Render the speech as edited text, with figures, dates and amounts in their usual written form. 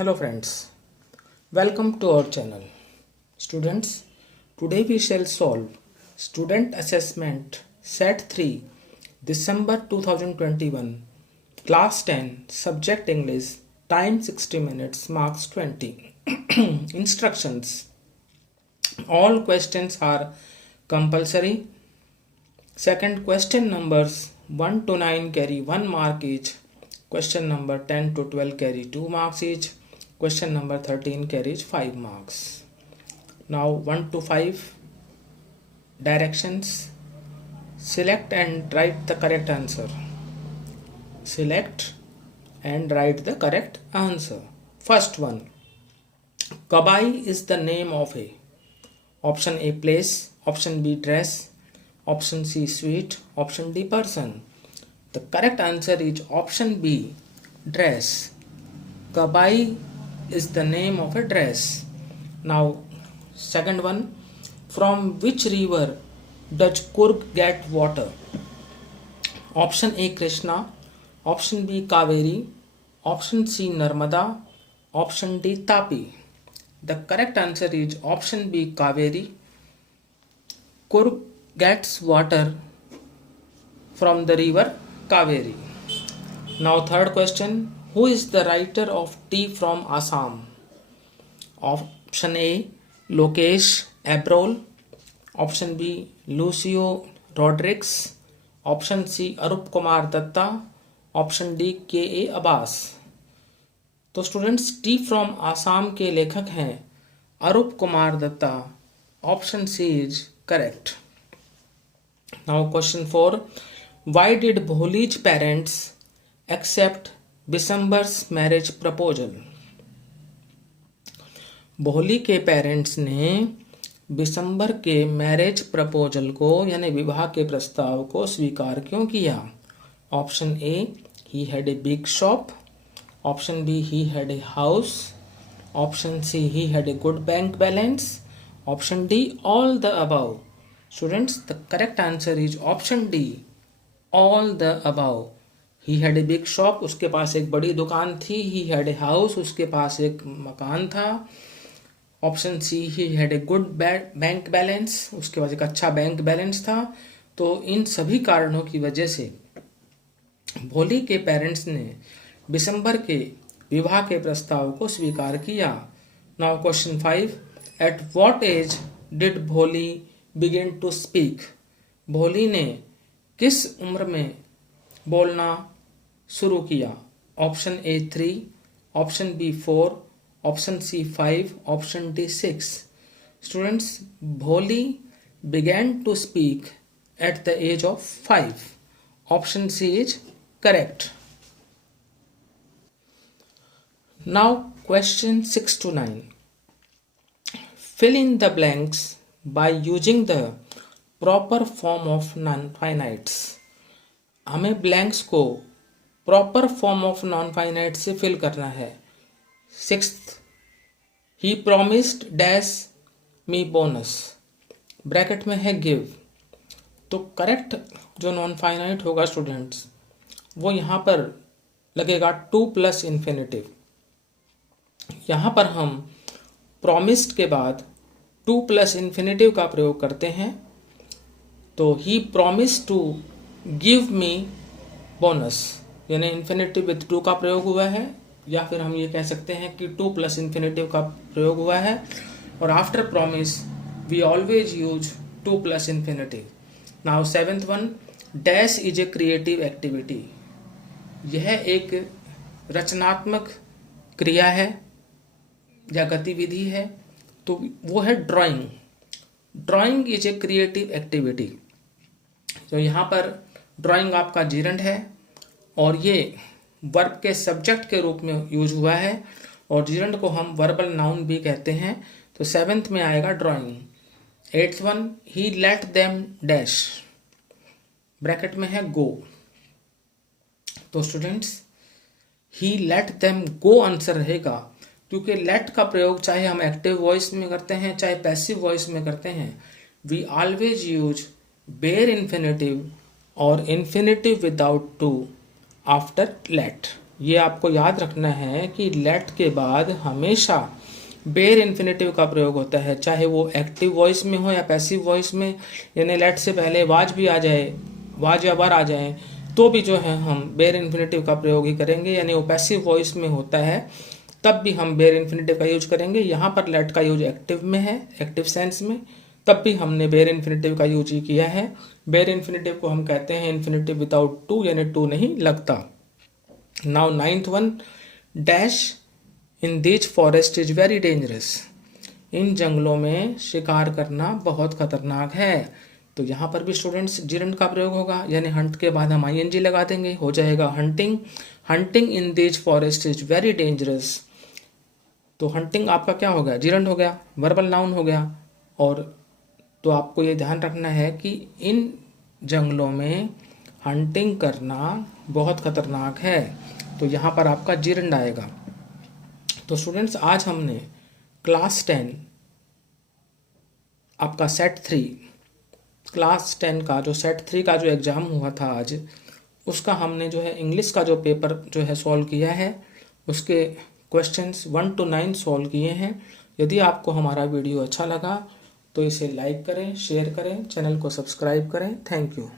Hello friends, welcome to our channel. Students, today we shall solve Student Assessment Set 3 December 2021 Class 10 Subject English Time 60 minutes Marks 20 Instructions. All questions are compulsory. Second, question numbers 1 to 9 carry 1 mark each. Question number 10 to 12 carry 2 marks each. Question number 13 carries 5 marks. Now 1 to 5 directions. Select and write the correct answer. Select and write the correct answer. First one. Kabai is the name of a. Option A place. Option B dress. Option C sweet. Option D person. The correct answer is option B dress. Kabai is the name of a dress. Now second one, from which river does Kurg get water? Option A Krishna, option B Kaveri, option C Narmada, option D Tapi. The correct answer is option B Kaveri. Kurg gets water from the river Kaveri. Now third question, who is the writer of Tea from Assam? Option A Lokesh Abrol, option B Lucio Rodriguez, option C Arup Kumar Datta, option D K.A. Abbas. तो students tea from Assam के लेखक हैं Arup Kumar Dutta. Option C is correct. Now question 4, why did Bholi's parents accept Bishambar's marriage proposal? भोली के parents ने बिशंबर के marriage proposal को यानी विवाह के प्रस्ताव को स्वीकार क्यों किया? Option A he had a big shop, option B he had a house, option C he had a good bank balance, option D all the above. Students the correct answer is option D all the above. He had a big shop, उसके पास एक बड़ी दुकान थी. ही had a house, उसके पास एक मकान था. Option C he had a good bank balance, उसके पास एक अच्छा बैंक बैलेंस था. तो इन सभी कारणों की वजह से भोली के पेरेंट्स ने बिशंबर के विवाह के प्रस्ताव को स्वीकार किया. Now question 5, at what age did Bholi begin to speak? Bholi ने किस उम्र में बोलना शुरू किया? Option A 3, option B 4, option C 5, option D 6. Students Bholi began to speak at the age of 5. Option C is correct. Now question 6 to 9. Fill in the blanks by using the proper form of non-finites. हमें blanks को proper form of non finite से fill करना है. 6th, he promised dash me bonus, bracket में है give. तो correct जो non finite होगा स्टूडेंट्स वो यहाँ पर लगेगा 2 प्लस इन्फिनेटिव. यहाँ पर हम प्रॉमिस्ड के बाद 2 प्लस इन्फिनेटिव का प्रयोग करते हैं. तो he promise to give me bonus यानी इन्फिनेटिव विद 2 का प्रयोग हुआ है, या फिर हम ये कह सकते हैं कि 2 प्लस इन्फिनेटिव का प्रयोग हुआ है. और after promise we always use 2 plus infinitive. Now 7th one, dash is a creative activity. यह एक रचनात्मक क्रिया है या गतिविधि है. तो वो है drawing. Drawing is a creative activity. तो यहाँ पर ड्राइंग आपका जीरंड है और ये वर्ब के सब्जेक्ट के रूप में यूज हुआ है और जीरंड को हम वर्बल नाउन भी कहते हैं. तो 7th में आएगा ड्राइंग. 8th वन, ही लेट देम डैश, ब्रैकेट में है गो. तो स्टूडेंट्स ही लेट देम गो आंसर रहेगा, क्योंकि लेट का प्रयोग चाहे हम एक्टिव वॉइस में करते हैं चाहे पैसिव वॉइस में करते हैं, we always use bare infinitive और infinitive without to after let. ये आपको याद रखना है कि लेट के बाद हमेशा बेयर इन्फिनेटिव का प्रयोग होता है, चाहे वो एक्टिव वॉइस में हो या पैसिव वॉइस में। यानी लेट से पहले वाज भी आ जाए, वाज या वर आ जाए, तो भी जो है हम बेयर इन्फिनेटिव का प्रयोग ही करेंगे। यानी वो पैसिव वॉइस में होता है तब भी हम बेयर इन्फिनेटिव का यूज करेंगे। यहाँ पर लेट का यूज एक्टिव में है, एक्टिव सेंस में, तब भी हमने बेयर इन्फिनेटिव का यूज ही किया है। बेयर इन्फिनेटिव को हम कहते हैं इन्फिनेटिव विदाउट टू, यानी टू नहीं लगता। Now 9th one, dash in this forest is very dangerous. इन जंगलों में शिकार करना बहुत खतरनाक है। तो यहाँ पर भी स्टूडेंट्स जिरंड का प्रयोग होगा, यानी हंट के बाद हम आईएनजी लगा देंगे, हो जाएगा hunting. Hunting in this forest is very dangerous. तो हंटिंग आपका क्या हो गया, जिरंड हो गया, वर्बल नाउन हो गया। और तो आपको ये ध्यान रखना है कि इन जंगलों में हंटिंग करना बहुत खतरनाक है, तो यहाँ पर आपका जिरंड आएगा। तो स्टूडेंट्स आज हमने क्लास 10 आपका सेट 3, क्लास 10 का जो सेट 3 का जो एग्ज़ाम हुआ था आज, उसका हमने जो है इंग्लिश का जो पेपर जो है सॉल्व किया है, उसके क्वेश्चंस 1 to 9 सॉल्व किए हैं। यदि आपको हमारा वीडियो अच्छा लगा तो इसे लाइक करें, शेयर करें, चैनल को सब्सक्राइब करें। Thank you.